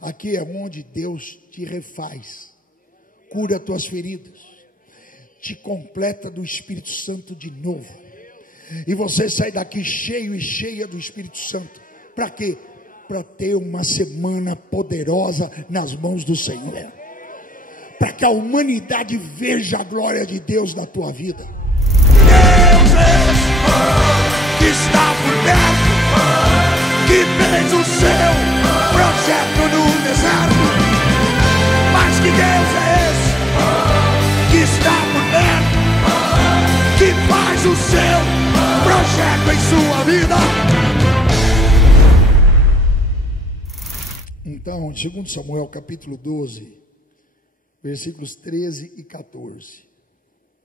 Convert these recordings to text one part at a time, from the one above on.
Aqui é onde Deus te refaz, cura tuas feridas, te completa do Espírito Santo de novo. E você sai daqui cheio e cheia do Espírito Santo. Para quê? Para ter uma semana poderosa nas mãos do Senhor. Para que a humanidade veja a glória de Deus na tua vida. Deus é que está por perto, que fez o seu projeto no deserto. Mas que Deus é esse que está por perto, que faz o seu projeto em sua vida? Então, 2 Samuel capítulo 12, versículos 13 e 14,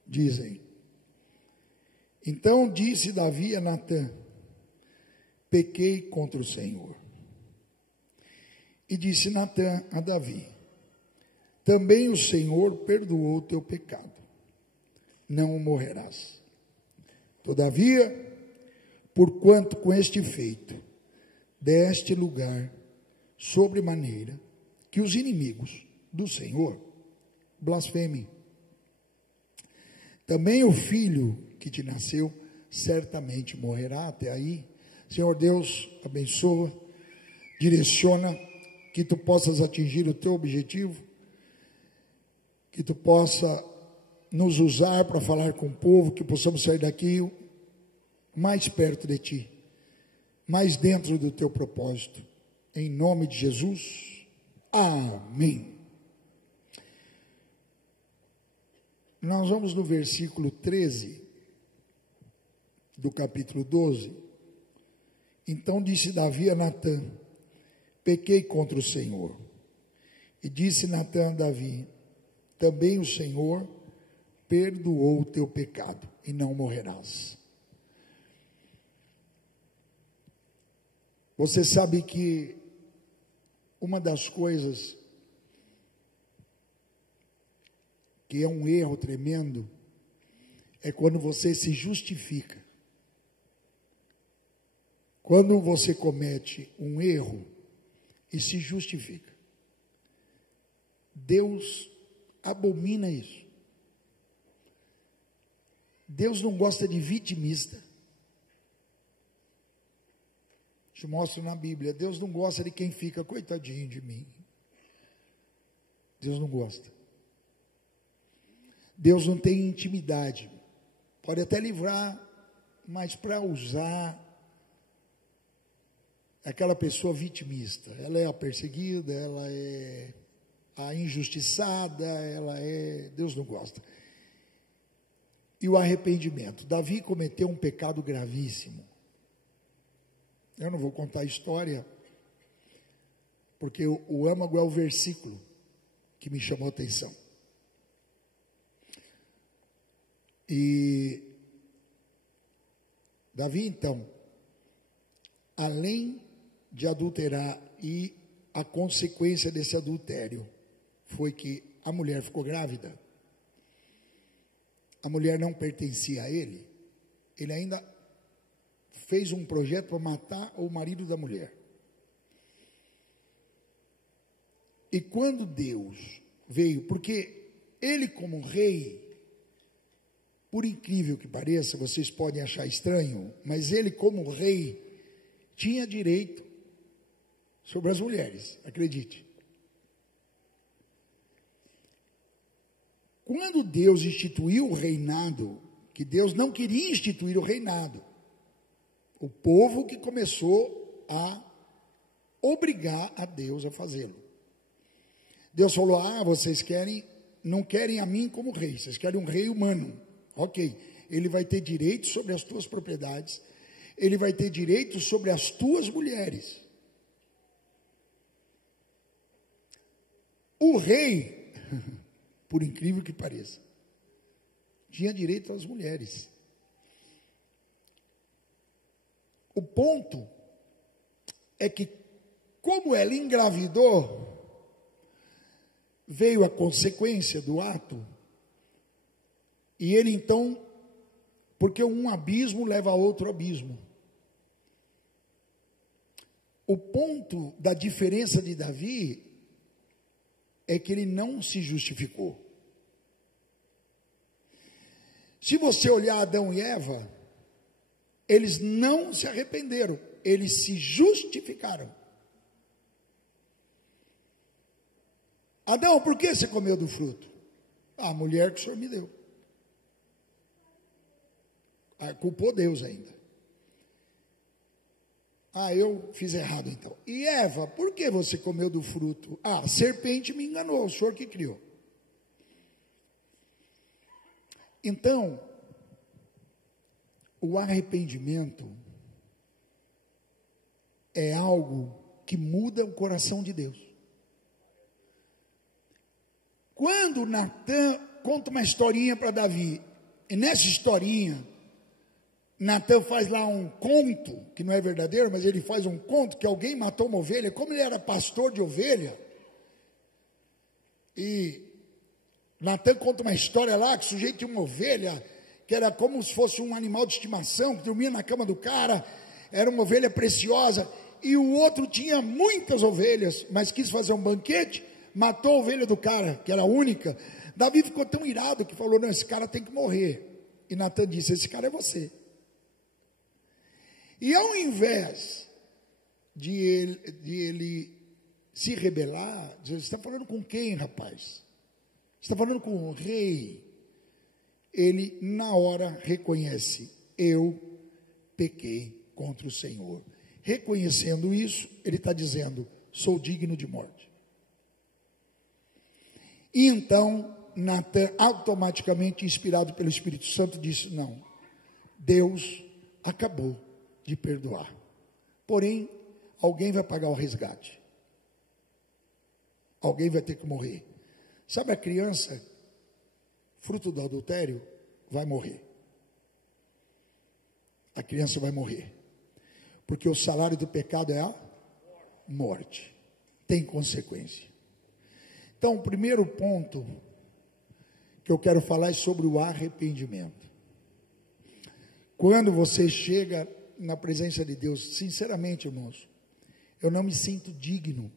dizem: Então disse Davi a Natã: Pequei contra o Senhor. E disse Natã a Davi: Também o Senhor perdoou o teu pecado, não morrerás. Todavia, porquanto com este feito deste lugar sobremaneira, que os inimigos do Senhor blasfemem. Também o filho que te nasceu certamente morrerá. Até aí, Senhor Deus, abençoa, direciona, que tu possas atingir o teu objetivo, que tu possa nos usar para falar com o povo, que possamos sair daqui mais perto de ti, mais dentro do teu propósito. Em nome de Jesus, amém. Nós vamos no versículo 13 do capítulo 12. Então disse Davi a Natã: Pequei contra o Senhor. E disse Natã a Davi: Também o Senhor perdoou o teu pecado, e não morrerás. Você sabe que uma das coisas que é um erro tremendo é quando você se justifica. Quando você comete um erro e se justifica. Deus abomina isso. Deus não gosta de vitimista. Te mostro na Bíblia. Deus não gosta de quem fica, coitadinho de mim. Deus não gosta. Deus não tem intimidade. Pode até livrar, mas para usar aquela pessoa vitimista. Ela é a perseguida, ela é a injustiçada, Deus não gosta. E o arrependimento. Davi cometeu um pecado gravíssimo. Eu não vou contar a história, porque o âmago é o versículo que me chamou a atenção. E Davi, então, além de adulterar, e a consequência desse adultério foi que a mulher ficou grávida. A mulher não pertencia a ele. Ele ainda fez um projeto para matar o marido da mulher. E quando Deus veio, porque ele como rei, por incrível que pareça, vocês podem achar estranho, mas ele como rei tinha direito sobre as mulheres, acredite. Quando Deus instituiu o reinado, que Deus não queria instituir o reinado, o povo que começou a obrigar a Deus a fazê-lo. Deus falou: vocês não querem a mim como rei, vocês querem um rei humano. Ok, ele vai ter direito sobre as tuas propriedades, ele vai ter direito sobre as tuas mulheres. O rei, por incrível que pareça, tinha direito às mulheres. O ponto é que, como ela engravidou, veio a consequência do ato, e ele então, porque um abismo leva a outro abismo. o ponto da diferença de Davi é que ele não se justificou. Se você olhar Adão e Eva, eles não se arrependeram, eles se justificaram. Adão, por que você comeu do fruto? A mulher que o Senhor me deu. Culpou Deus ainda. Eu fiz errado então. E Eva, por que você comeu do fruto? A serpente me enganou, o Senhor que criou. Então, o arrependimento é algo que muda o coração de Deus. Quando Natan conta uma historinha para Davi, e nessa historinha, Natan faz lá um conto, que não é verdadeiro, mas ele faz um conto, que alguém matou uma ovelha, como ele era pastor de ovelha, e Natan conta uma história lá, que o sujeito tinha uma ovelha, que era como se fosse um animal de estimação, que dormia na cama do cara, era uma ovelha preciosa, e o outro tinha muitas ovelhas, mas quis fazer um banquete, matou a ovelha do cara, que era a única. Davi ficou tão irado que falou, não, esse cara tem que morrer. E Natan disse, esse cara é você. E ao invés de ele se rebelar, diz, você está falando com quem, rapaz? Você está falando com o rei. Ele na hora reconhece, eu pequei contra o Senhor. Reconhecendo isso, ele está dizendo, sou digno de morte. E então, Natan, automaticamente inspirado pelo Espírito Santo, disse, não, Deus acabou de perdoar. Porém, alguém vai pagar o resgate. Alguém vai ter que morrer. Sabe a criança, fruto do adultério, vai morrer. A criança vai morrer. Porque o salário do pecado é a morte. Tem consequência. Então, o primeiro ponto que eu quero falar é sobre o arrependimento. Quando você chega na presença de Deus, sinceramente, irmãos, eu não me sinto digno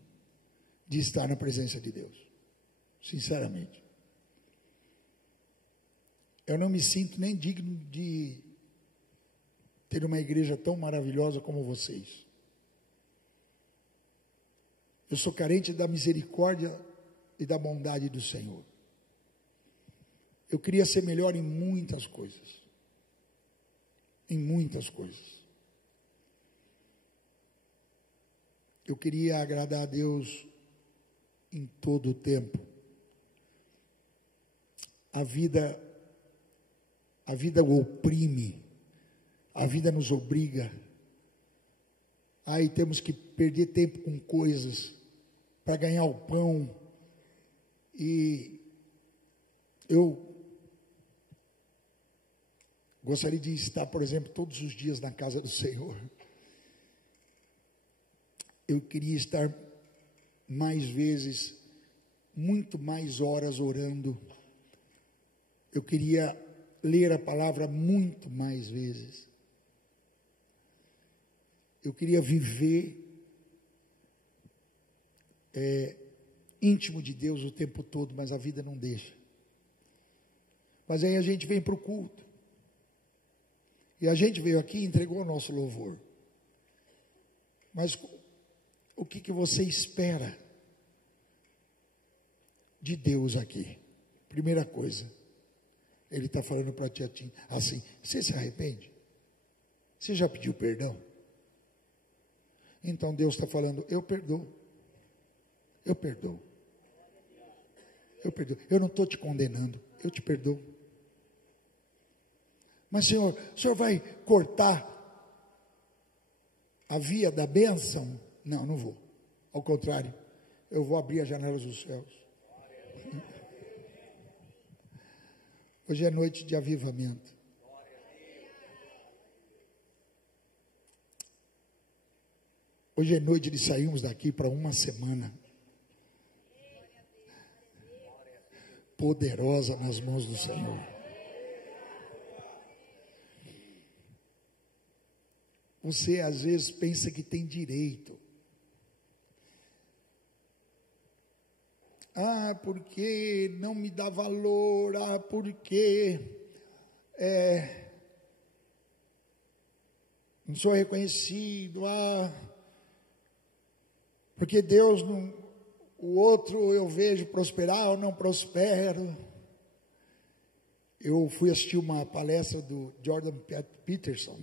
de estar na presença de Deus. Sinceramente. Eu não me sinto nem digno de ter uma igreja tão maravilhosa como vocês. Eu sou carente da misericórdia e da bondade do Senhor. Eu queria ser melhor em muitas coisas. Em muitas coisas. Eu queria agradar a Deus em todo o tempo. A vida oprime, a vida nos obriga. Aí temos que perder tempo com coisas para ganhar o pão. E eu gostaria de estar, por exemplo, todos os dias na casa do Senhor. Eu queria estar mais vezes, muito mais horas orando. Eu queria ler a palavra muito mais vezes. Eu queria viver íntimo de Deus o tempo todo, mas a vida não deixa. Mas aí a gente vem para o culto. E a gente veio aqui e entregou o nosso louvor. Mas o que você espera de Deus aqui? Primeira coisa, Ele está falando para ti assim, você se arrepende? Você já pediu perdão? Então Deus está falando, eu perdoo. Eu perdoo. Eu perdoo. Eu não estou te condenando, eu te perdoo. Mas Senhor, o Senhor vai cortar a via da bênção? Não, não vou. Ao contrário, eu vou abrir as janelas dos céus. Hoje é noite de avivamento. Hoje é noite de sairmos daqui para uma semana poderosa nas mãos do Senhor. Você às vezes pensa que tem direito porque não me dá valor, porque não sou reconhecido, porque Deus não, o outro eu vejo prosperar, eu não prospero. Eu fui assistir uma palestra do Jordan Peterson,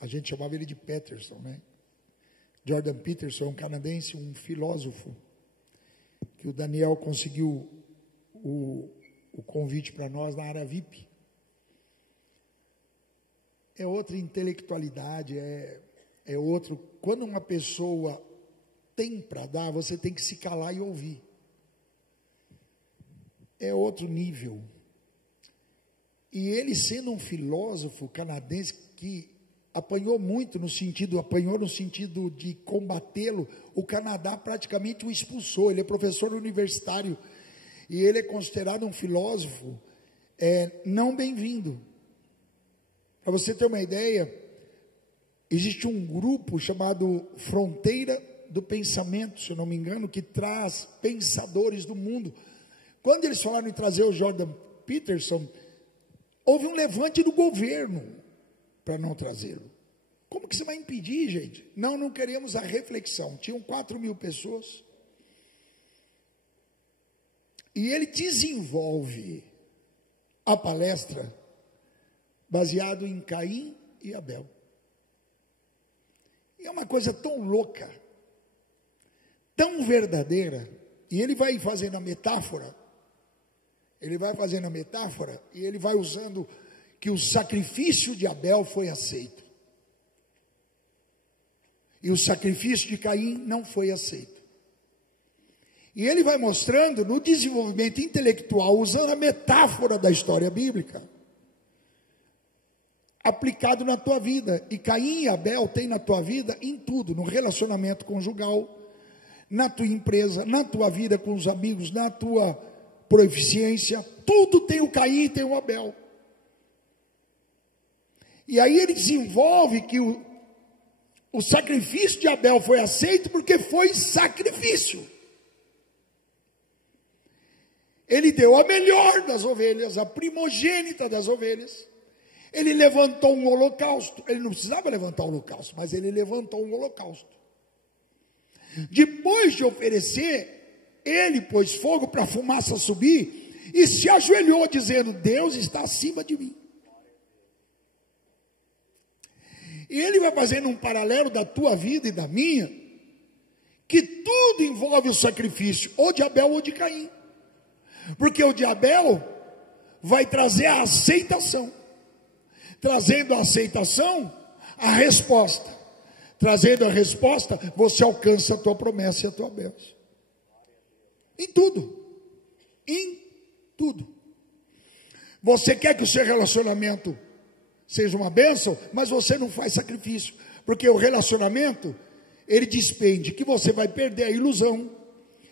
a gente chamava ele de Peterson, né? Jordan Peterson é um canadense, um filósofo, que o Daniel conseguiu o convite para nós na área VIP. É outra intelectualidade, é outro. Quando uma pessoa tem para dar, você tem que se calar e ouvir. É outro nível. E ele, sendo um filósofo canadense que apanhou no sentido de combatê-lo, o Canadá praticamente o expulsou. Ele é professor universitário e ele é considerado um filósofo não bem-vindo. Para você ter uma ideia, existe um grupo chamado Fronteira do Pensamento, se eu não me engano, que traz pensadores do mundo. Quando eles falaram em trazer o Jordan Peterson, houve um levante do governo para não trazê-lo. Como que você vai impedir, gente? Não queremos a reflexão. Tinham 4.000 pessoas. E ele desenvolve a palestra baseado em Caim e Abel. E é uma coisa tão louca, tão verdadeira, e ele vai fazendo a metáfora, e ele vai usando que o sacrifício de Abel foi aceito, e o sacrifício de Caim não foi aceito. E ele vai mostrando no desenvolvimento intelectual, usando a metáfora da história bíblica, aplicado na tua vida. E Caim e Abel tem na tua vida em tudo, no relacionamento conjugal, na tua empresa, na tua vida com os amigos, na tua proficiência, tudo tem o Caim e tem o Abel. E aí ele desenvolve que o sacrifício de Abel foi aceito porque foi sacrifício. Ele deu a melhor das ovelhas, a primogênita das ovelhas. Ele levantou um holocausto. Ele não precisava levantar um holocausto, mas ele levantou um holocausto. Depois de oferecer, ele pôs fogo para a fumaça subir e se ajoelhou dizendo: Deus está acima de mim. E ele vai fazendo um paralelo da tua vida e da minha, que tudo envolve o sacrifício, ou de Abel ou de Caim. Porque o de Abel vai trazer a aceitação. Trazendo a aceitação, a resposta. Trazendo a resposta, você alcança a tua promessa e a tua bênção. Em tudo. Em tudo. Você quer que o seu relacionamento seja uma bênção, mas você não faz sacrifício. Porque o relacionamento, ele despende que você vai perder a ilusão.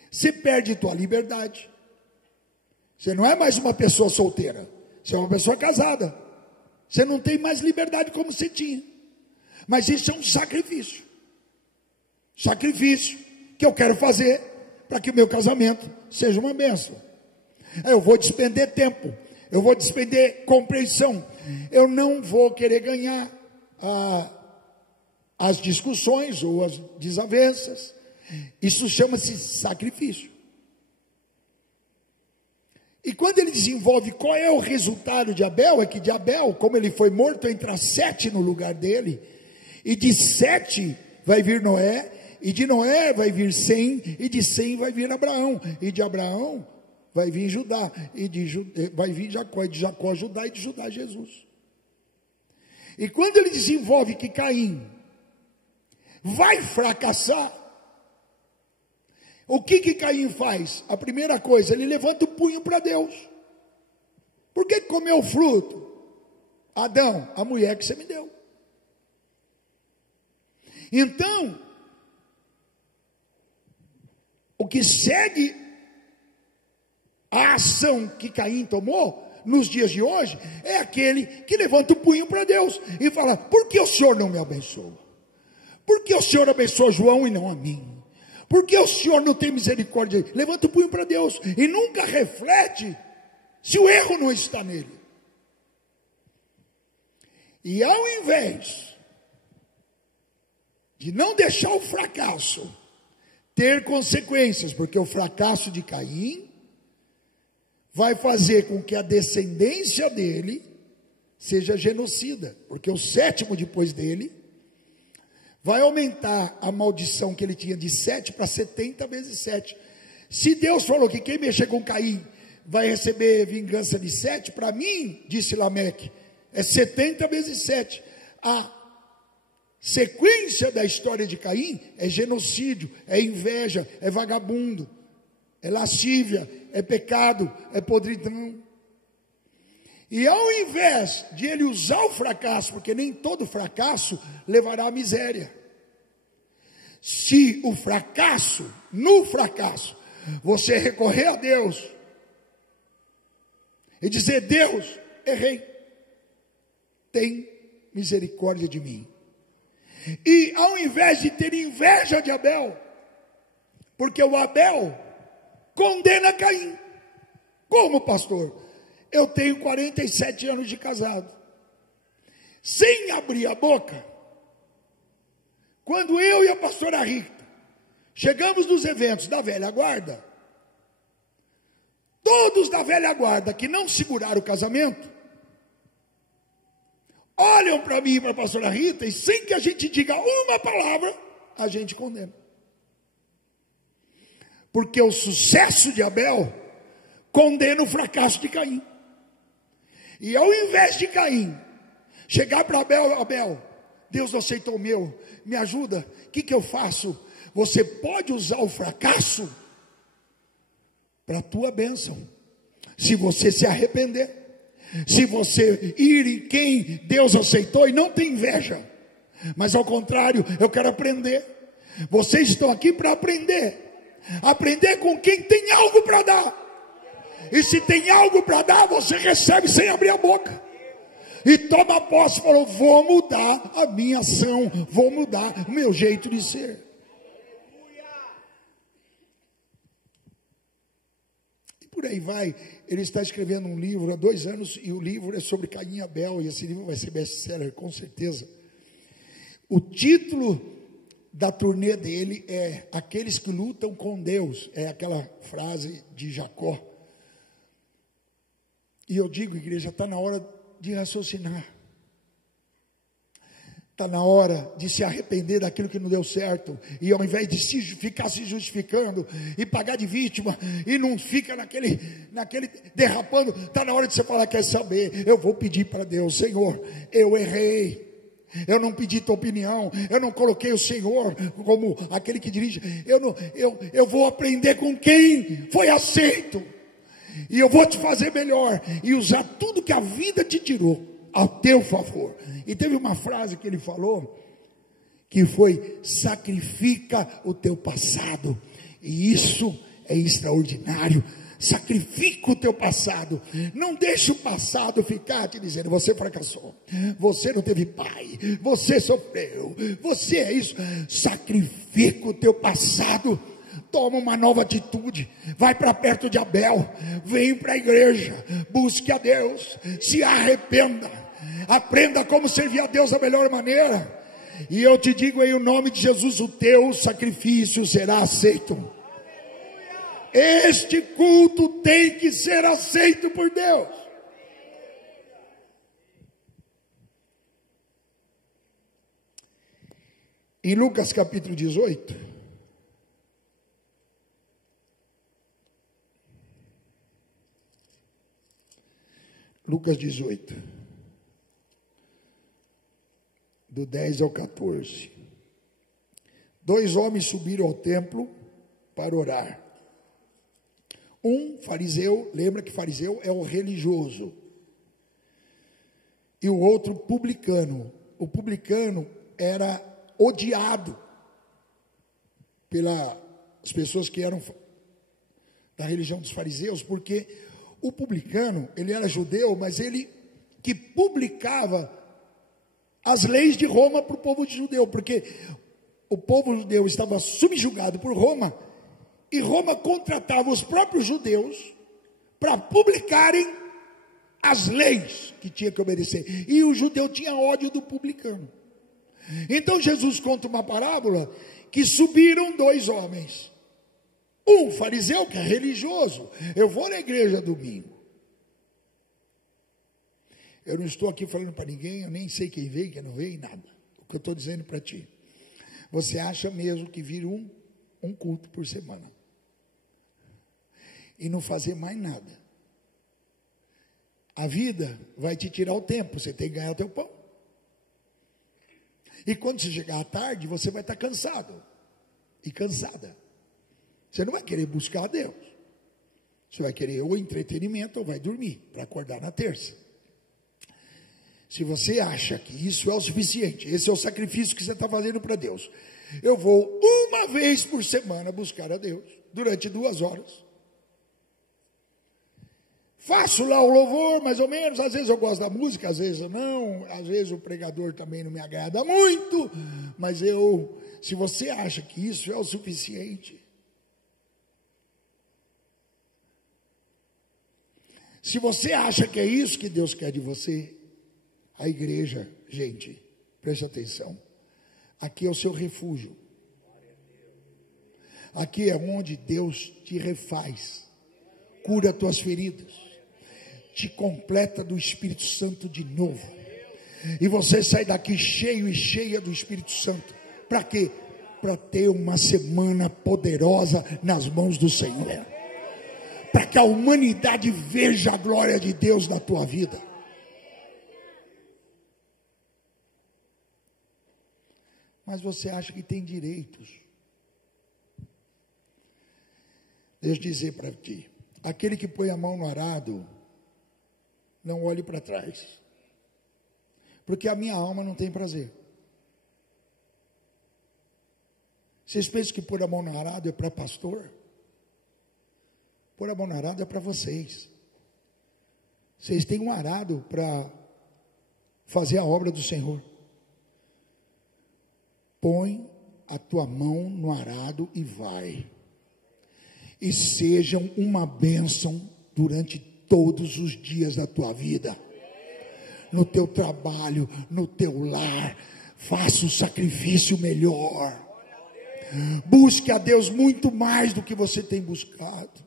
Você perde a tua liberdade. Você não é mais uma pessoa solteira. Você é uma pessoa casada. Você não tem mais liberdade como você tinha. Mas isso é um sacrifício. Sacrifício que eu quero fazer para que o meu casamento seja uma bênção. Eu vou despender tempo. Eu vou despender compreensão. Eu não vou querer ganhar as discussões ou as desavenças. Isso chama-se sacrifício. E quando ele desenvolve qual é o resultado de Abel, é que de Abel, como ele foi morto, entra 7 no lugar dele, e de 7 vai vir Noé, e de Noé vai vir Sem, e de Sem vai vir Abraão, e de Abraão vai vir Judá, vai vir Jacó, e de Jacó Judá, e de Judá Jesus. E quando ele desenvolve que Caim vai fracassar, o que Caim faz? A primeira coisa, ele levanta o punho para Deus. Por que comeu o fruto? Adão, a mulher que você me deu. Então, o que segue a ação que Caim tomou nos dias de hoje é aquele que levanta o punho para Deus e fala: por que o Senhor não me abençoa? Por que o Senhor abençoa João e não a mim? Por que o senhor não tem misericórdia? Levanta o punho para Deus e nunca reflete se o erro não está nele. E ao invés de não deixar o fracasso ter consequências, porque o fracasso de Caim vai fazer com que a descendência dele seja genocida, porque o sétimo depois dele vai aumentar a maldição que ele tinha de 7 para 70 vezes 7. Se Deus falou que quem mexer com Caim vai receber vingança de 7, para mim, disse Lameque, é 70 vezes 7. A sequência da história de Caim é genocídio, é inveja, é vagabundo, é lascívia, é pecado, é podridão. E ao invés de ele usar o fracasso, porque nem todo fracasso levará à miséria. Se o fracasso, no fracasso, você recorrer a Deus e dizer: Deus, errei, tem misericórdia de mim. E ao invés de ter inveja de Abel, porque o Abel condena Caim. Como, pastor? Eu tenho 47 anos de casado. Sem abrir a boca, quando eu e a pastora Rita chegamos nos eventos da velha guarda, todos da velha guarda que não seguraram o casamento, olham para mim e para a pastora Rita e sem que a gente diga uma palavra, a gente condena. Porque o sucesso de Abel condena o fracasso de Caim. E ao invés de Caim chegar para Abel: Abel, Deus não aceitou o meu, me ajuda, o que eu faço? Você pode usar o fracasso para a tua bênção, se você se arrepender, se você ir em quem Deus aceitou e não tem inveja, mas ao contrário, eu quero aprender. Vocês estão aqui para aprender com quem tem algo para dar. E se tem algo para dar, você recebe sem abrir a boca. E toma posse, falou: vou mudar a minha ação, vou mudar o meu jeito de ser. E por aí vai. Ele está escrevendo um livro há 2 anos, e o livro é sobre Caim e Abel, e esse livro vai ser best-seller, com certeza. O título da turnê dele é Aqueles que Lutam com Deus. É aquela frase de Jacó. E eu digo, igreja, está na hora de raciocinar. Está na hora de se arrepender daquilo que não deu certo. E ao invés de ficar se justificando e pagar de vítima, e não fica naquele derrapando, está na hora de você falar: quer saber, eu vou pedir para Deus: Senhor, eu errei. Eu não pedi tua opinião, eu não coloquei o Senhor como aquele que dirige. Eu vou aprender com quem foi aceito. E eu vou te fazer melhor e usar tudo que a vida te tirou ao teu favor. E teve uma frase que ele falou, que foi: sacrifica o teu passado. E isso é extraordinário. Sacrifica o teu passado. Não deixe o passado ficar te dizendo: você fracassou, você não teve pai, você sofreu, você é isso. Sacrifica o teu passado. Toma uma nova atitude, vai para perto de Abel, vem para a igreja, busque a Deus, se arrependa, aprenda como servir a Deus da melhor maneira. E eu te digo em nome de Jesus: o teu sacrifício será aceito. Este culto tem que ser aceito por Deus. Em Lucas capítulo 18, Lucas 18, do 10 ao 14. 2 homens subiram ao templo para orar. Um fariseu, lembra que fariseu é o religioso, e o outro publicano. O publicano era odiado pelas pessoas que eram da religião dos fariseus, porque o publicano, ele era judeu, mas ele que publicava as leis de Roma para o povo judeu, porque o povo judeu estava subjugado por Roma, e Roma contratava os próprios judeus para publicarem as leis que tinha que obedecer. E o judeu tinha ódio do publicano. Então Jesus conta uma parábola que subiram dois homens. Um fariseu que é religioso. Eu vou na igreja domingo. Eu não estou aqui falando para ninguém, eu nem sei quem veio, quem não veio, nada. O que eu estou dizendo para ti. Você acha mesmo que vir um culto por semana e não fazer mais nada? A vida vai te tirar o tempo, você tem que ganhar o teu pão. E quando você chegar à tarde, você vai estar cansado e cansada. Você não vai querer buscar a Deus. Você vai querer ou entretenimento ou vai dormir para acordar na terça. Se você acha que isso é o suficiente, esse é o sacrifício que você está fazendo para Deus. Eu vou uma vez por semana buscar a Deus, durante 2 horas. Faço lá o louvor, mais ou menos, às vezes eu gosto da música, às vezes não, às vezes o pregador também não me agrada muito, mas se você acha que isso é o suficiente, se você acha que é isso que Deus quer de você, a igreja, gente, preste atenção, aqui é o seu refúgio, aqui é onde Deus te refaz, cura tuas feridas, te completa do Espírito Santo de novo, e você sai daqui cheio e cheia do Espírito Santo. Para quê? Para ter uma semana poderosa nas mãos do Senhor, para que a humanidade veja a glória de Deus na tua vida. Mas você acha que tem direitos? Deixa eu dizer para ti, aquele que põe a mão no arado, não olhe para trás, porque a minha alma não tem prazer. Vocês pensam que pôr a mão no arado é para pastor? Pôr a mão no arado é para vocês. Vocês têm um arado para fazer a obra do Senhor. Põe a tua mão no arado e vai. E sejam uma bênção durante todos os dias da tua vida, no teu trabalho, no teu lar. Faça o sacrifício melhor, busque a Deus muito mais do que você tem buscado,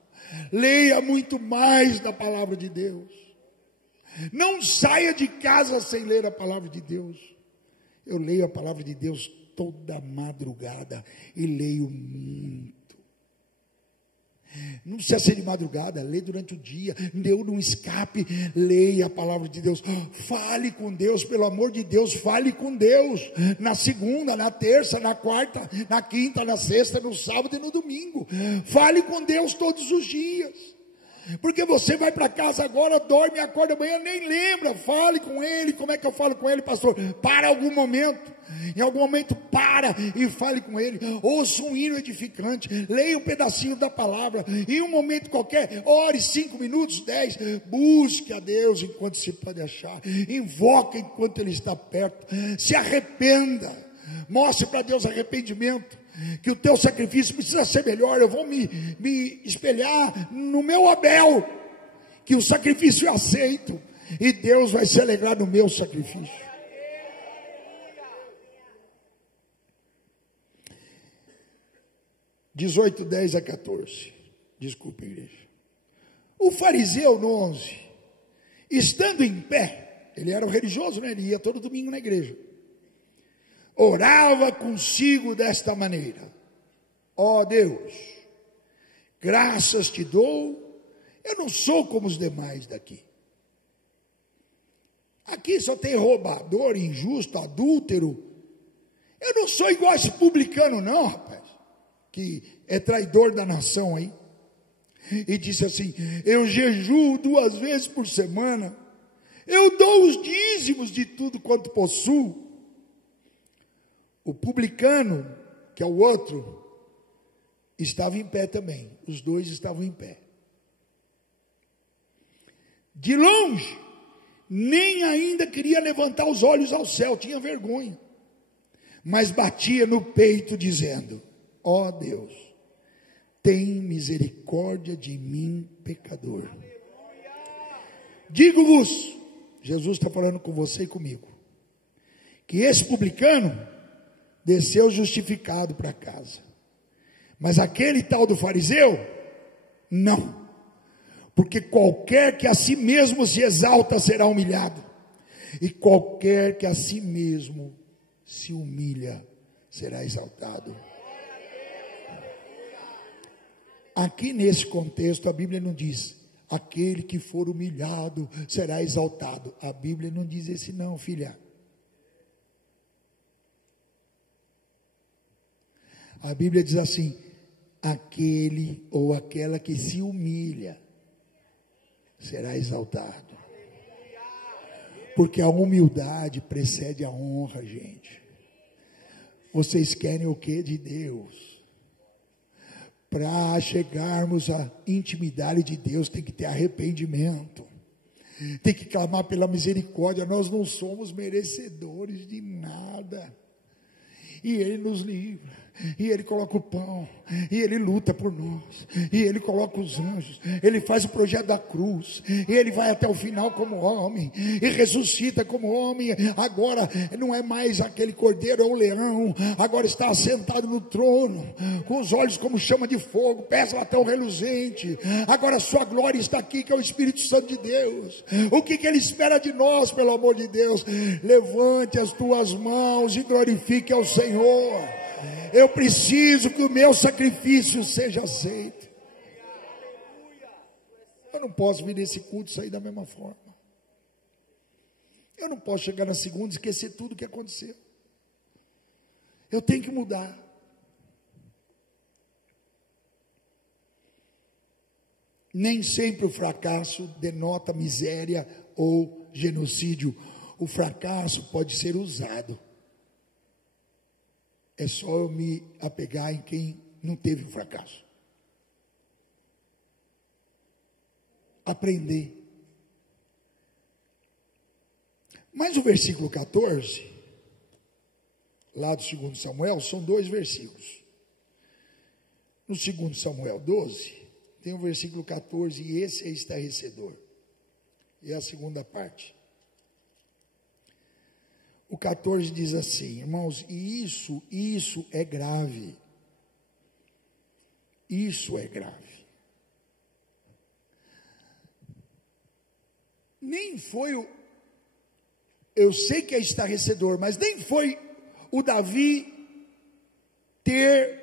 leia muito mais da palavra de Deus, não saia de casa sem ler a palavra de Deus. Eu leio a palavra de Deus toda madrugada e leio muito. Não precisa ser de madrugada, lê durante o dia, deu num escape, leia a palavra de Deus, fale com Deus, pelo amor de Deus, fale com Deus, na segunda, na terça, na quarta, na quinta, na sexta, no sábado e no domingo, fale com Deus todos os dias, porque você vai para casa agora, dorme, acorda amanhã, nem lembra. Fale com Ele. Como é que eu falo com Ele, pastor? Para algum momento, em algum momento para e fale com Ele. Ouça um hino edificante, leia um pedacinho da palavra, em um momento qualquer, ore 5 minutos, 10, busque a Deus enquanto se pode achar, invoca enquanto Ele está perto, se arrependa, mostre para Deus arrependimento, que o teu sacrifício precisa ser melhor. Eu vou me espelhar no meu Abel, que o sacrifício é aceito, e Deus vai se alegrar no meu sacrifício. (18, 10 a 14). Desculpa, igreja. O fariseu no 11, estando em pé, ele era um religioso, né? Ele ia todo domingo na igreja, orava consigo desta maneira: ó Deus, graças te dou, eu não sou como os demais daqui. Aqui só tem roubador, injusto, adúltero. Eu não sou igual a esse publicano não, rapaz, que é traidor da nação aí. E disse assim: eu jejuo 2 vezes por semana, eu dou os dízimos de tudo quanto possuo. O publicano, que é o outro, estava em pé também. Os dois estavam em pé. De longe, nem ainda queria levantar os olhos ao céu, tinha vergonha, mas batia no peito dizendo: ó Deus, tem misericórdia de mim, pecador. Digo-vos, Jesus está falando com você e comigo, que esse publicano desceu justificado para casa, mas aquele tal do fariseu, não, porque qualquer que a si mesmo se exalta será humilhado, e qualquer que a si mesmo se humilha será exaltado. Aqui nesse contexto a Bíblia não diz: aquele que for humilhado será exaltado. A Bíblia não diz esse não, filha. A Bíblia diz assim: aquele ou aquela que se humilha será exaltado. Porque a humildade precede a honra, gente. Vocês querem o que de Deus? Para chegarmos à intimidade de Deus, tem que ter arrependimento, tem que clamar pela misericórdia. Nós não somos merecedores de nada, e Ele nos livra, e Ele coloca o pão, e Ele luta por nós, e Ele coloca os anjos, Ele faz o projeto da cruz, e Ele vai até o final como homem, e ressuscita como homem. Agora não é mais aquele cordeiro, é o leão, agora está assentado no trono, com os olhos como chama de fogo, pés latão reluzente. Agora a sua glória está aqui, que é o Espírito Santo de Deus. O que Ele espera de nós, pelo amor de Deus? Levante as tuas mãos e glorifique ao Senhor. Eu preciso que o meu sacrifício seja aceito. Eu não posso vir nesse culto e sair da mesma forma. Eu não posso chegar na segunda e esquecer tudo que aconteceu. Eu tenho que mudar. Nem sempre o fracasso denota miséria ou genocídio. O fracasso pode ser usado. É só eu me apegar em quem não teve um fracasso. Aprender. Mas o versículo 14, lá do 2 Samuel, são 2 versículos. No 2 Samuel 12, tem o versículo 14, e esse é estarrecedor. E é a segunda parte. O 14 diz assim, irmãos, e isso é grave. Isso é grave. Nem foi eu sei que é estarrecedor, mas nem foi o Davi ter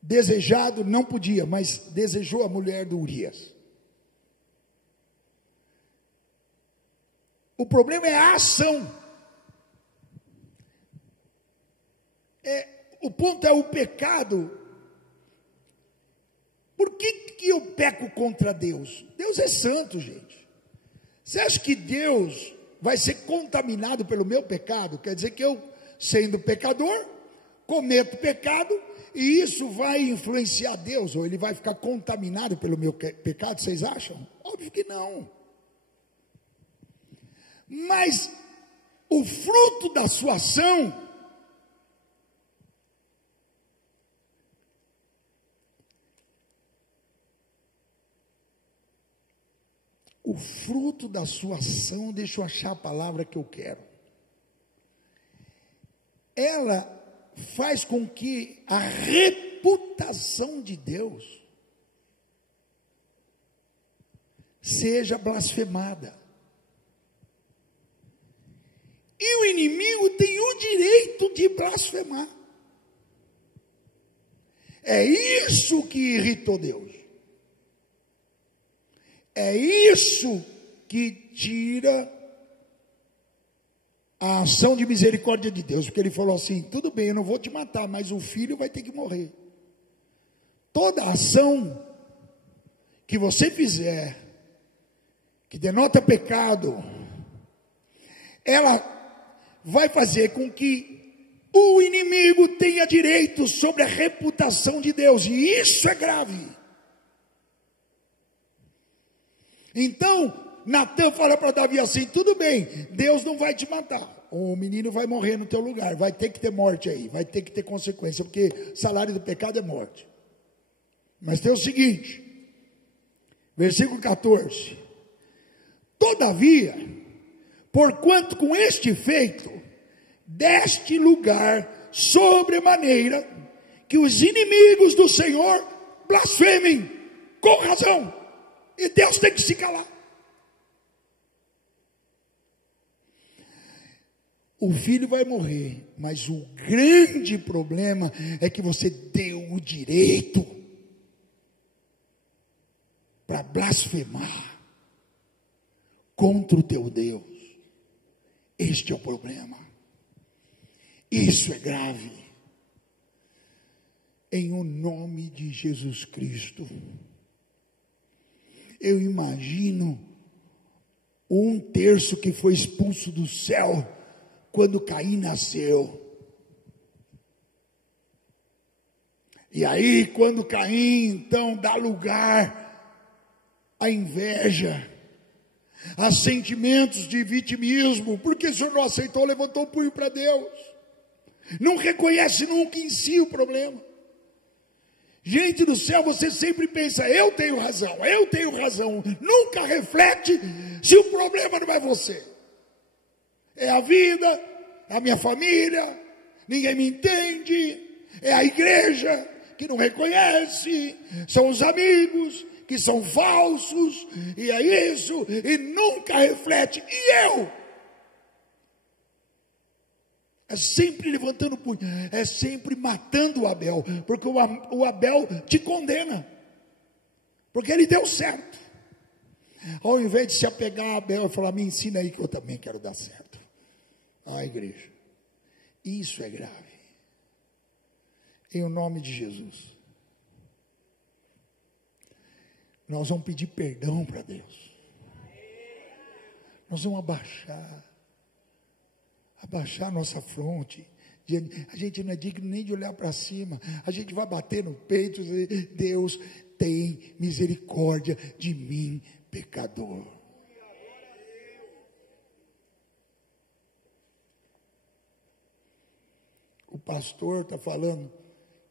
desejado, não podia, mas desejou a mulher do Urias. O problema é a ação. O ponto é o pecado. Por que eu peco contra Deus? Deus é santo, gente. Você acha que Deus vai ser contaminado pelo meu pecado? Quer dizer que eu, sendo pecador, cometo pecado, e isso vai influenciar Deus, ou Ele vai ficar contaminado pelo meu pecado? Vocês acham? Óbvio que não. Mas o fruto da sua ação deixa eu achar a palavra que eu quero. Ela faz com que a reputação de Deus seja blasfemada. E o inimigo tem o direito de blasfemar. É isso que irritou Deus. É isso que tira a ação de misericórdia de Deus, porque Ele falou assim, tudo bem, eu não vou te matar, mas o filho vai ter que morrer. Toda ação que você fizer, que denota pecado, ela vai fazer com que o inimigo tenha direito sobre a reputação de Deus, e isso é grave. Então, Natan fala para Davi assim: tudo bem, Deus não vai te matar, o menino vai morrer no teu lugar, vai ter que ter morte aí, vai ter que ter consequência, porque o salário do pecado é morte. Mas tem o seguinte, versículo 14: todavia, porquanto com este feito deste lugar sobremaneira, que os inimigos do Senhor blasfemem com razão, e Deus tem que se calar. O filho vai morrer, mas o grande problema é que você deu o direito para blasfemar contra o teu Deus. Este é o problema. Isso é grave. Em o nome de Jesus Cristo, eu imagino 1/3 que foi expulso do céu quando Caim nasceu. E aí, quando Caim então dá lugar à inveja, a sentimentos de vitimismo, porque o senhor não aceitou, levantou o punho para Deus, não reconhece nunca em si o problema. Gente do céu, você sempre pensa: eu tenho razão, nunca reflete se o problema não é você. É a vida, é a minha família, ninguém me entende, é a igreja que não reconhece, são os amigos que são falsos, e é isso, e nunca reflete. E eu? É sempre levantando o punho, é sempre matando o Abel, porque o Abel te condena, porque ele deu certo. Ao invés de se apegar a Abel e falar: me ensina aí que eu também quero dar certo. Ah, igreja, isso é grave. Em nome de Jesus, nós vamos pedir perdão para Deus. Nós vamos abaixar nossa fronte. A gente não é digno nem de olhar para cima. A gente vai bater no peito e dizer: Deus, tem misericórdia de mim, pecador. O pastor está falando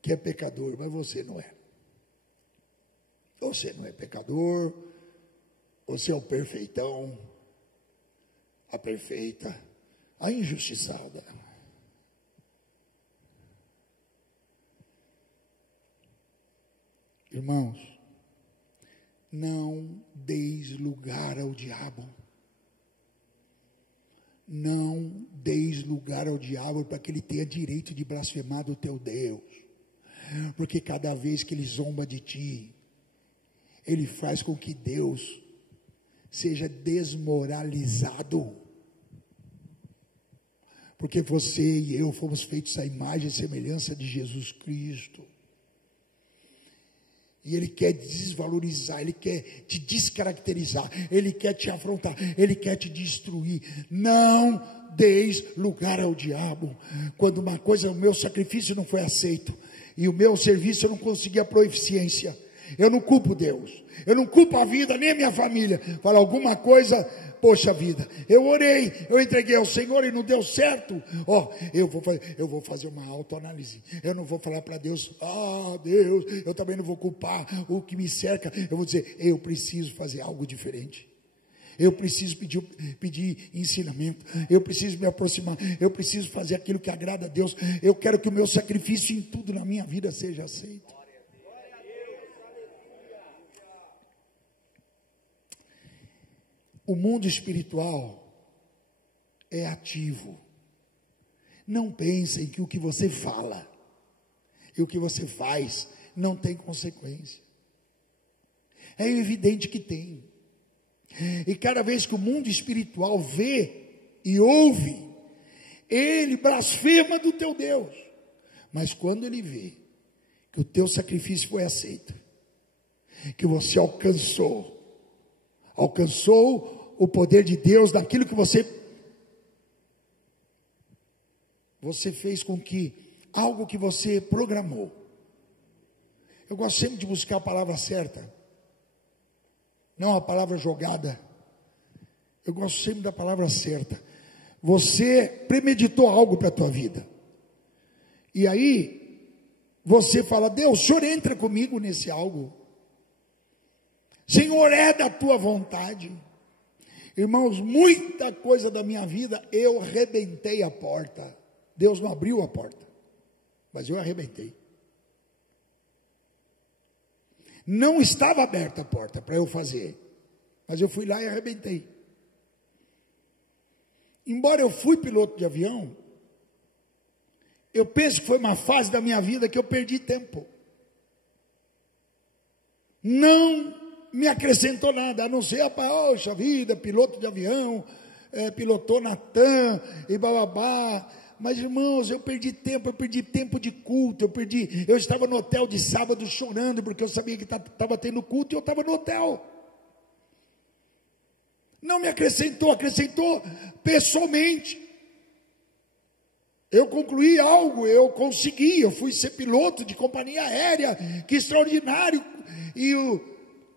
que é pecador, mas você não é. Você não é pecador, você é o perfeitão, a perfeita, a injustiçada. Irmãos, não deis lugar ao diabo. Não deis lugar ao diabo para que ele tenha direito de blasfemar do teu Deus. Porque cada vez que ele zomba de ti, ele faz com que Deus seja desmoralizado. Porque você e eu fomos feitos à imagem e semelhança de Jesus Cristo. E ele quer desvalorizar, ele quer te descaracterizar, ele quer te afrontar, ele quer te destruir. Não deis lugar ao diabo. Quando uma coisa, o meu sacrifício não foi aceito, e o meu serviço eu não consegui a proficiência, eu não culpo Deus, eu não culpo a vida, nem a minha família. Fala alguma coisa, poxa vida, eu orei, eu entreguei ao Senhor e não deu certo. Eu vou fazer uma autoanálise. Eu não vou falar para Deus: Deus, eu também não vou culpar o que me cerca. Eu vou dizer: eu preciso fazer algo diferente. Eu preciso pedir ensinamento. Eu preciso me aproximar. Eu preciso fazer aquilo que agrada a Deus. Eu quero que o meu sacrifício em tudo na minha vida seja aceito. O mundo espiritual é ativo. Não pensem que o que você fala e o que você faz não tem consequência. É evidente que tem. E cada vez que o mundo espiritual vê e ouve, ele blasfema do teu Deus. Mas quando ele vê que o teu sacrifício foi aceito, que você alcançou o poder de Deus naquilo que você fez com que algo que você programou. Eu gosto sempre de buscar a palavra certa, não a palavra jogada, Eu gosto sempre da palavra certa. Você premeditou algo para a tua vida. E aí, você fala, Deus, o Senhor entra comigo nesse algo. Senhor, é da tua vontade. Irmãos, muita coisa da minha vida, eu arrebentei a porta. Deus não abriu a porta, mas eu arrebentei. Não estava aberta a porta para eu fazer, mas eu fui lá e arrebentei. Embora eu fui piloto de avião, eu penso que foi uma fase da minha vida que eu perdi tempo. Não me acrescentou nada, a não ser, poxa vida, piloto de avião, pilotou na TAM e bababá. Mas, irmãos, eu perdi tempo de culto, eu estava no hotel de sábado chorando, porque eu sabia que estava tendo culto e eu estava no hotel. Não me acrescentou pessoalmente. Eu concluí algo, eu consegui, eu fui ser piloto de companhia aérea, que extraordinário, e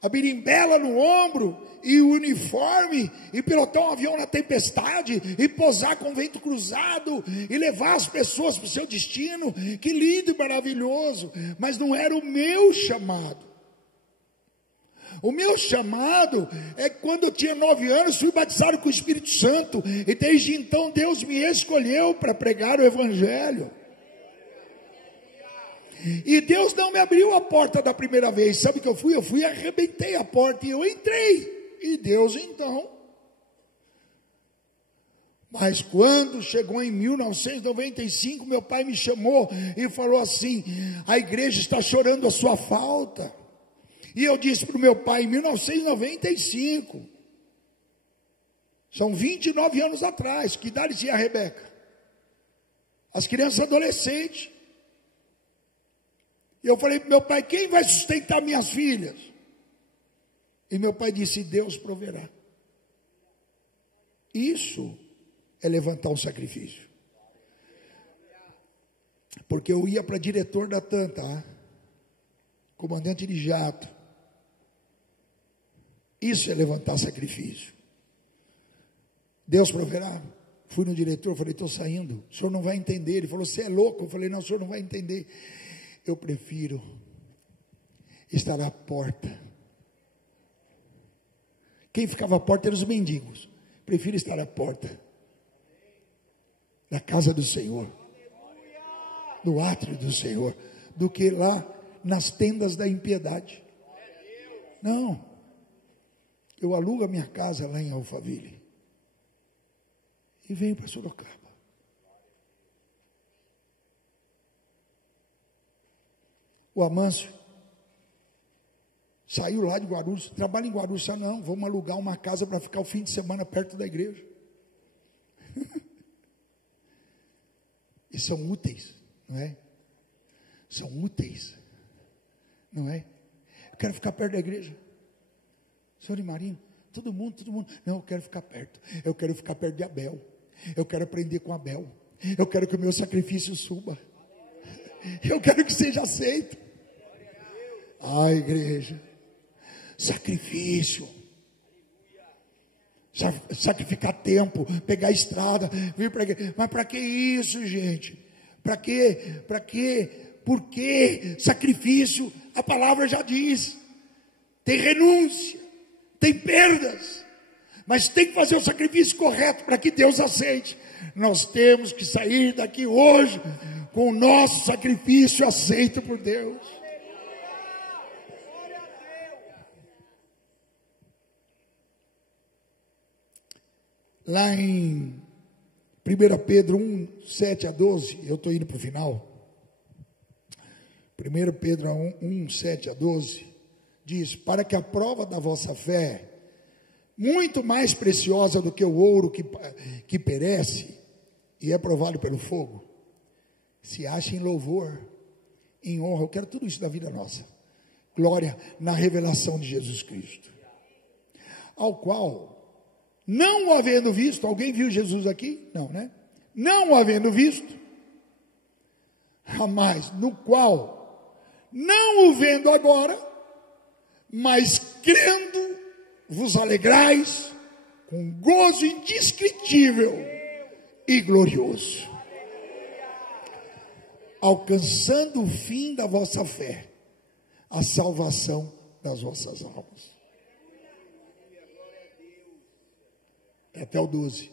a birimbela no ombro, e o uniforme, e pilotar um avião na tempestade, e posar com vento cruzado, e levar as pessoas para o seu destino, que lindo e maravilhoso, mas não era o meu chamado. O meu chamado é que quando eu tinha 9 anos, fui batizado com o Espírito Santo, e desde então Deus me escolheu para pregar o Evangelho. E Deus não me abriu a porta da primeira vez. Sabe o que eu fui? Eu fui e arrebentei a porta e eu entrei. E Deus então. Mas quando chegou em 1995, meu pai me chamou e falou assim: a igreja está chorando a sua falta. E eu disse para o meu pai, em 1995, são 29 anos atrás, que idade tinha a Rebeca? As crianças adolescentes. E eu falei para meu pai, quem vai sustentar minhas filhas? E meu pai disse, Deus proverá. Isso é levantar um sacrifício. Porque eu ia para diretor da TAM, tá? Comandante de jato. Isso é levantar sacrifício. Deus proverá. Fui no diretor, falei, estou saindo. O senhor não vai entender. Ele falou, você é louco? Eu falei, não, o senhor não vai entender. Eu prefiro estar à porta. Quem ficava à porta eram os mendigos. Prefiro estar à porta da casa do Senhor, no átrio do Senhor, do que lá nas tendas da impiedade. Não. Eu alugo a minha casa lá em Alphaville e venho para Sorocaba. O Amâncio saiu lá de Guarulhos, trabalha em Guarulhos, não, vamos alugar uma casa para ficar o fim de semana perto da igreja. E são úteis, não é? São úteis, não é? Eu quero ficar perto da igreja. Senhor e Marinho, todo mundo, não, eu quero ficar perto, eu quero ficar perto de Abel, eu quero aprender com Abel, eu quero que o meu sacrifício suba, eu quero que seja aceito. Igreja, sacrifício, sacrificar tempo, pegar a estrada, vir para a igreja. Mas para que isso, gente? Para quê? Por que sacrifício? A palavra já diz, tem renúncia, tem perdas, mas tem que fazer o sacrifício correto para que Deus aceite. Nós temos que sair daqui hoje com o nosso sacrifício aceito por Deus. Lá em 1 Pedro 1, 7 a 12, eu estou indo para o final. 1 Pedro 1, 7 a 12, diz, para que a prova da vossa fé, muito mais preciosa do que o ouro que perece e é provado pelo fogo, se ache em louvor, em honra. Eu quero tudo isso da vida nossa. Glória na revelação de Jesus Cristo, ao qual, não o havendo visto, alguém viu Jesus aqui? Não, né? Não o havendo visto, jamais, no qual, não o vendo agora, mas crendo, vos alegrais com gozo indescritível e glorioso, alcançando o fim da vossa fé, a salvação das vossas almas. Até o 12.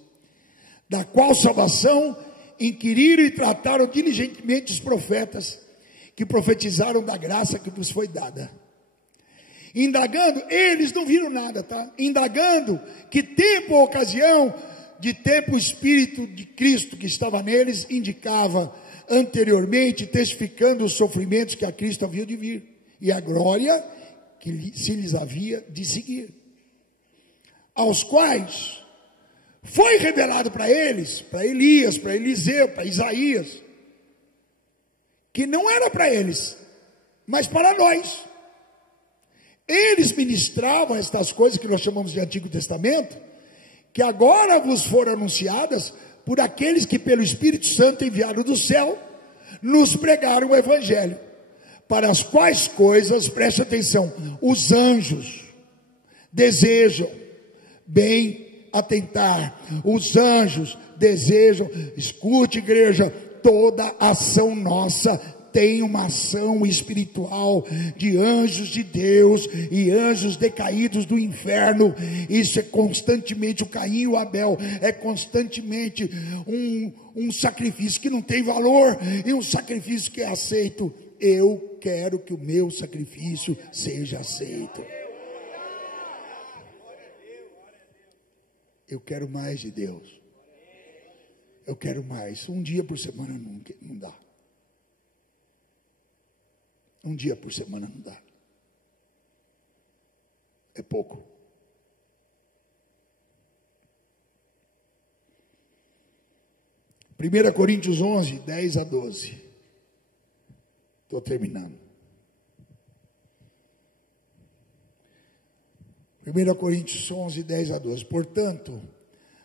Da qual salvação inquiriram e trataram diligentemente os profetas que profetizaram da graça que vos foi dada. Indagando, eles não viram nada, tá? Indagando que tempo ou ocasião, de tempo o Espírito de Cristo que estava neles indicava anteriormente, testificando os sofrimentos que a Cristo havia de vir e a glória que se lhes havia de seguir, aos quais foi revelado para eles, para Elias, para Eliseu, para Isaías, que não era para eles, mas para nós. Eles ministravam estas coisas que nós chamamos de Antigo Testamento, que agora vos foram anunciadas por aqueles que pelo Espírito Santo enviado do céu, nos pregaram o Evangelho, para as quais coisas, preste atenção, os anjos desejam bem atentar, os anjos desejam, escute igreja, toda ação nossa tem uma ação espiritual de anjos de Deus e anjos decaídos do inferno. Isso é constantemente o Caim e o Abel, é constantemente um sacrifício que não tem valor e um sacrifício que é aceito. Eu quero que o meu sacrifício seja aceito. Eu quero mais de Deus. Eu quero mais. Um dia por semana não dá. Um dia por semana não dá. É pouco. Primeira Coríntios 11, 10 a 12. Estou terminando. 1 Coríntios 11, 10 a 12. Portanto,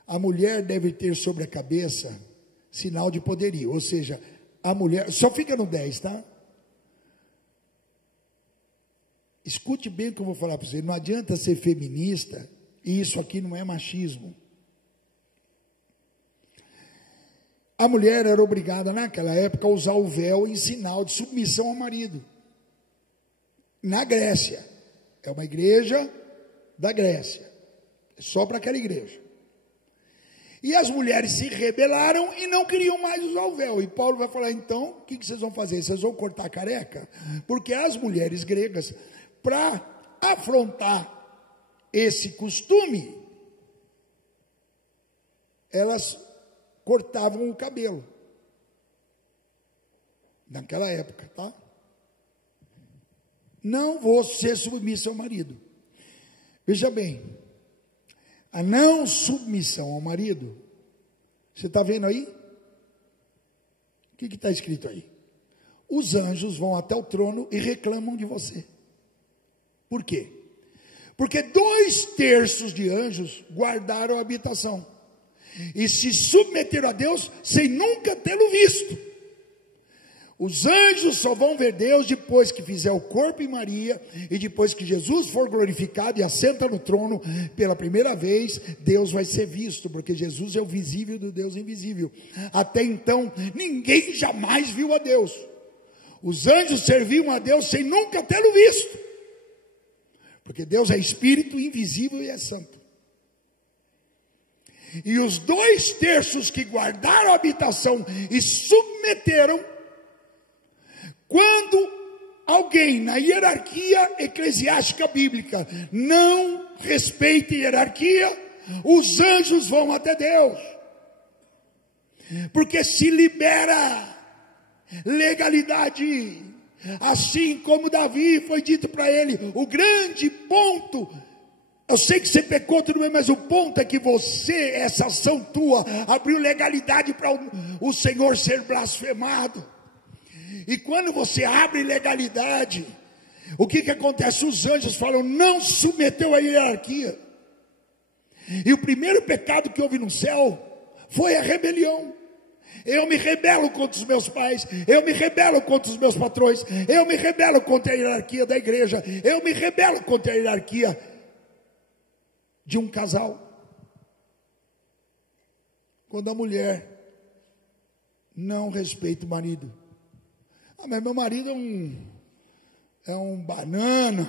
a mulher deve ter sobre a cabeça sinal de poderio. Ou seja, a mulher... Só fica no 10, tá? Escute bem o que eu vou falar para você. Não adianta ser feminista, e isso aqui não é machismo. A mulher era obrigada naquela época a usar o véu em sinal de submissão ao marido. Na Grécia. É uma igreja da Grécia. É só para aquela igreja. E as mulheres se rebelaram e não queriam mais usar o véu. E Paulo vai falar, então, o que vocês vão fazer? Vocês vão cortar a careca? Porque as mulheres gregas, para afrontar esse costume, elas cortavam o cabelo. Naquela época, tá? Não vou ser submissa ao marido. Veja bem, a não submissão ao marido, você está vendo aí? O que está escrito aí? Os anjos vão até o trono e reclamam de você. Por quê? Porque 2/3 de anjos guardaram a habitação e se submeteram a Deus sem nunca tê-lo visto. Os anjos só vão ver Deus depois que fizer o corpo em Maria e depois que Jesus for glorificado e assenta no trono pela primeira vez. Deus vai ser visto, porque Jesus é o visível do Deus invisível. Até então, ninguém jamais viu a Deus. Os anjos serviam a Deus sem nunca tê-lo visto, porque Deus é espírito invisível e é santo. E os 2/3 que guardaram a habitação e submeteram, quando alguém na hierarquia eclesiástica bíblica não respeita a hierarquia, os anjos vão até Deus, porque se libera legalidade, assim como Davi foi dito para ele, o grande ponto, eu sei que você pecou tudo bem, mas o ponto é que você, essa ação tua, abriu legalidade para o Senhor ser blasfemado. E quando você abre legalidade, o que acontece? Os anjos falam, não submeteu à hierarquia. E o primeiro pecado que houve no céu foi a rebelião. Eu me rebelo contra os meus pais, eu me rebelo contra os meus patrões, eu me rebelo contra a hierarquia da igreja, eu me rebelo contra a hierarquia de um casal. quando a mulher não respeita o marido. Ah, mas meu marido é um banana,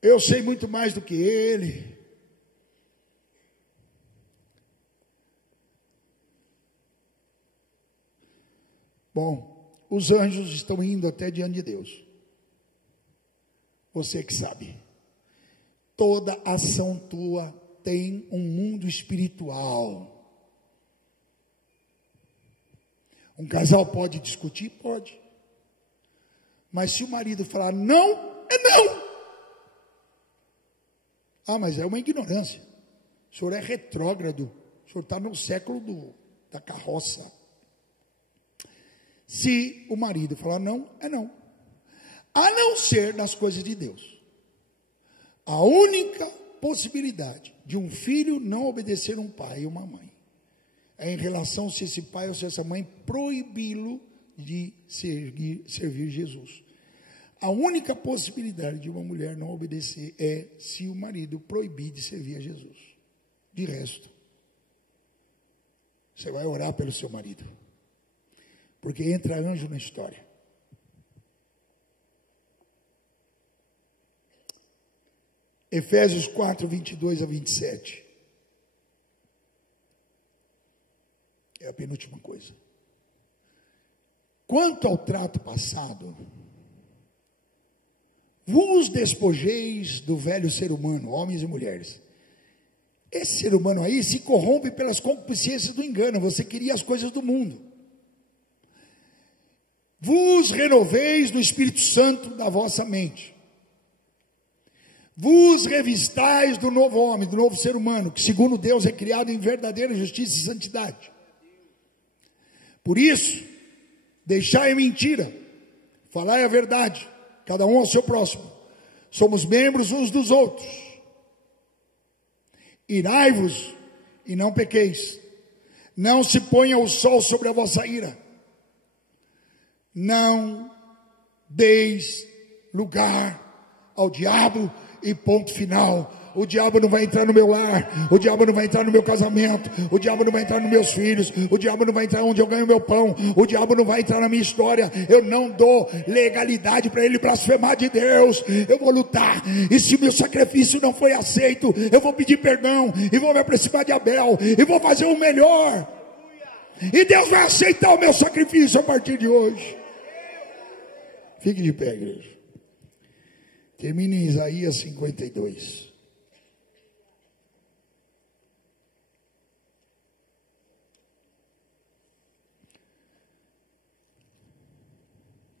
eu sei muito mais do que ele. Bom, os anjos estão indo até diante de Deus. Você que sabe. Toda ação tua tem um mundo espiritual. Um casal pode discutir? Pode. Mas se o marido falar não, é não. Ah, mas é uma ignorância. O senhor é retrógrado. O senhor está no século da carroça. Se o marido falar não, é não. A não ser nas coisas de Deus. A única possibilidade de um filho não obedecer um pai e uma mãe é em relação se esse pai ou se essa mãe proibi-lo de servir Jesus. A única possibilidade de uma mulher não obedecer é se o marido proibir de servir a Jesus. De resto, você vai orar pelo seu marido, porque entra anjo na história. Efésios 4, 22 a 27. É a penúltima coisa. Quanto ao trato passado, vos despojeis do velho ser humano, homens e mulheres. Esse ser humano aí se corrompe pelas concupiscências do engano. Você queria as coisas do mundo. Vos renoveis no Espírito Santo da vossa mente. Vos revistais do novo homem, do novo ser humano, que segundo Deus é criado em verdadeira justiça e santidade. Por isso, deixai a mentira, falai a verdade, cada um ao seu próximo. Somos membros uns dos outros. Irai-vos e não pequeis. Não se ponha o sol sobre a vossa ira. Não deis lugar ao diabo e ponto final. O diabo não vai entrar no meu lar, o diabo não vai entrar no meu casamento, o diabo não vai entrar nos meus filhos, o diabo não vai entrar onde eu ganho meu pão, o diabo não vai entrar na minha história. Eu não dou legalidade para ele blasfemar de Deus. Eu vou lutar, e se meu sacrifício não foi aceito, eu vou pedir perdão, e vou me aproximar de Abel, e vou fazer o melhor, e Deus vai aceitar o meu sacrifício a partir de hoje. Fique de pé, igreja. Termine em Isaías 52.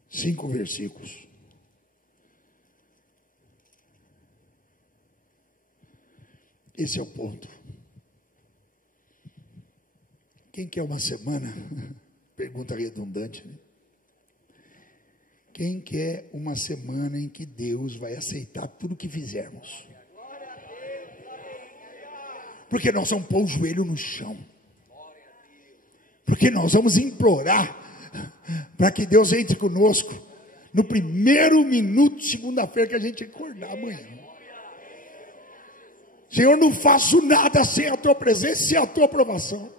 Cinco versículos. Esse é o ponto. Quem quer uma semana? Pergunta redundante, né? Quem quer uma semana em que Deus vai aceitar tudo que fizermos? Porque nós vamos pôr o joelho no chão. Porque nós vamos implorar para que Deus entre conosco no primeiro minuto de segunda-feira que a gente acordar amanhã. Senhor, não faço nada sem a tua presença, sem a tua aprovação.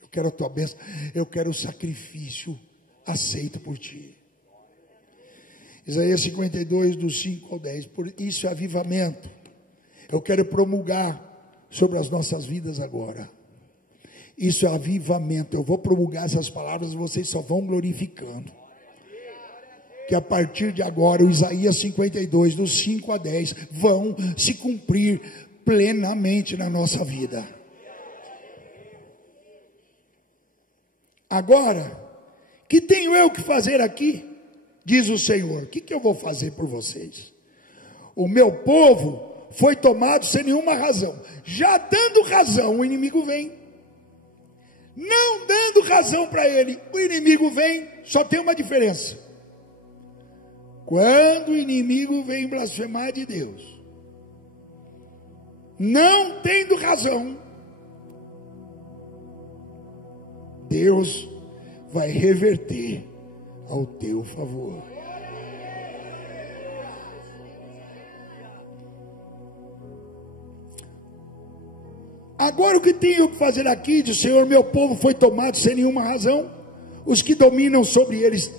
Eu quero a tua bênção, eu quero o sacrifício aceito por ti. Isaías 52, dos 5 ao 10. Por isso é avivamento. Eu quero promulgar sobre as nossas vidas agora. Isso é avivamento. Eu vou promulgar essas palavras e vocês só vão glorificando. Que a partir de agora, o Isaías 52, dos 5 a 10, vão se cumprir plenamente na nossa vida. Agora, que tenho eu que fazer aqui? Diz o Senhor. O que eu vou fazer por vocês? O meu povo foi tomado sem nenhuma razão. Já dando razão, o inimigo vem. Não dando razão para ele, o inimigo vem. Só tem uma diferença. Quando o inimigo vem blasfemar de Deus, não tendo razão, Deus vai reverter ao teu favor. Agora o que tenho que fazer aqui? Diz o Senhor, meu povo foi tomado sem nenhuma razão. Os que dominam sobre eles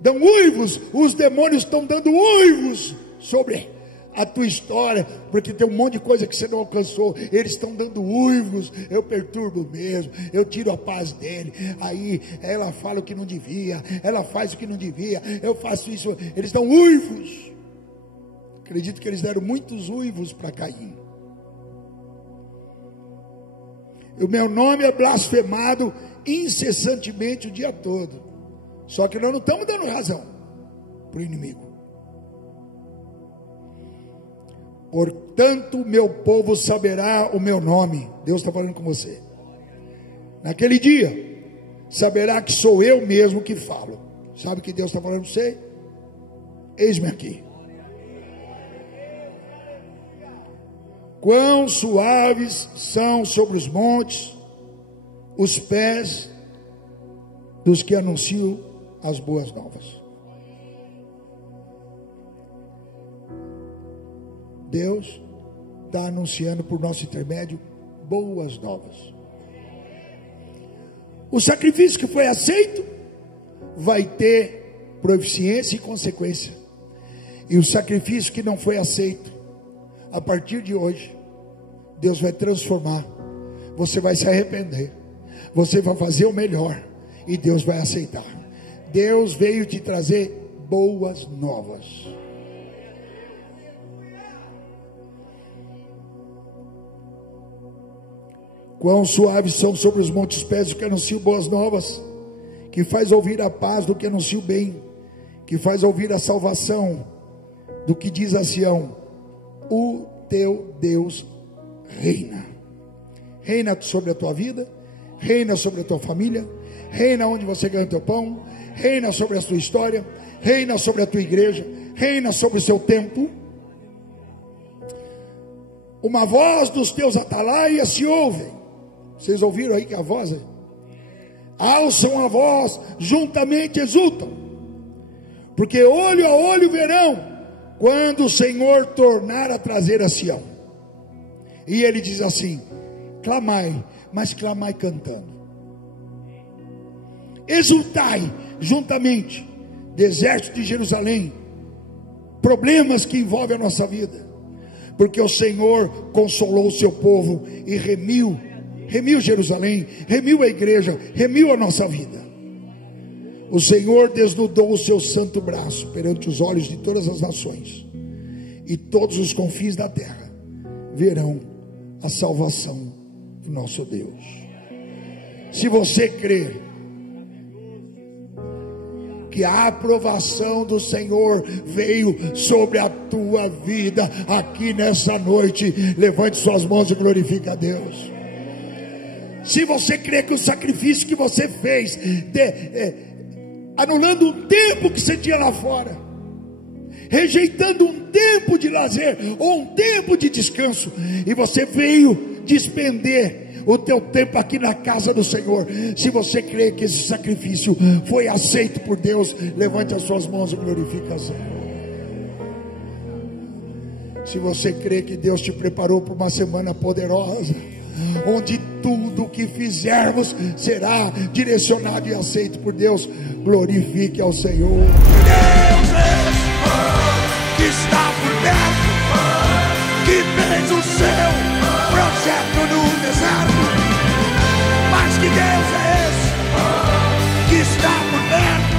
dão uivos, os demônios estão dando uivos sobre a tua história, porque tem um monte de coisa que você não alcançou. Eles estão dando uivos. Eu perturbo mesmo, eu tiro a paz dele. Aí ela fala o que não devia, ela faz o que não devia, eu faço isso. Eles dão uivos. Acredito que eles deram muitos uivos para Caim. O meu nome é blasfemado incessantemente o dia todo. Só que nós não estamos dando razão para o inimigo. Portanto, meu povo saberá o meu nome. Deus está falando com você. Naquele dia, saberá que sou eu mesmo que falo. Sabe o que Deus está falando para você? Eis-me aqui. Quão suaves são sobre os montes os pés dos que anunciam as boas novas. Deus está anunciando por nosso intermédio boas novas. O sacrifício que foi aceito vai ter proficiência e consequência. E o sacrifício que não foi aceito, a partir de hoje, Deus vai transformar. Você vai se arrepender. Você vai fazer o melhor. E Deus vai aceitar. Deus veio te trazer boas novas. Quão suaves são sobre os montes pés do que anunciam boas novas, que faz ouvir a paz do que anuncia o bem, que faz ouvir a salvação do que diz a Sião: o teu Deus reina. Reina sobre a tua vida, reina sobre a tua família, reina onde você ganha o teu pão, reina sobre a tua história, reina sobre a tua igreja, reina sobre o seu tempo. Uma voz dos teus atalaias se ouve. Vocês ouviram aí que a voz é? Alçam a voz, juntamente exultam, porque olho a olho verão, quando o Senhor tornar a trazer a Sião. E ele diz assim: clamai, mas clamai cantando. Exultai juntamente, deserto de Jerusalém, problemas que envolvem a nossa vida, porque o Senhor consolou o seu povo e remiu Jerusalém, remiu a igreja, remiu a nossa vida. O Senhor desnudou o seu santo braço perante os olhos de todas as nações, e todos os confins da terra verão a salvação do nosso Deus. Se você crer que a aprovação do Senhor veio sobre a tua vida aqui nessa noite, levante suas mãos e glorifique a Deus. Se você crê que o sacrifício que você fez, anulando um tempo que você tinha lá fora, rejeitando um tempo de lazer ou um tempo de descanso, e você veio despender o teu tempo aqui na casa do Senhor, se você crê que esse sacrifício foi aceito por Deus, levante as suas mãos e glorifique a Senhor. Se você crê que Deus te preparou para uma semana poderosa, onde tudo o que fizermos será direcionado e aceito por Deus, glorifique ao Senhor. Deus que está por perto, que fez o seu projeto no deserto. Mas que Deus é esse que está por perto,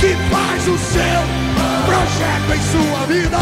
que faz o seu projeto em sua vida?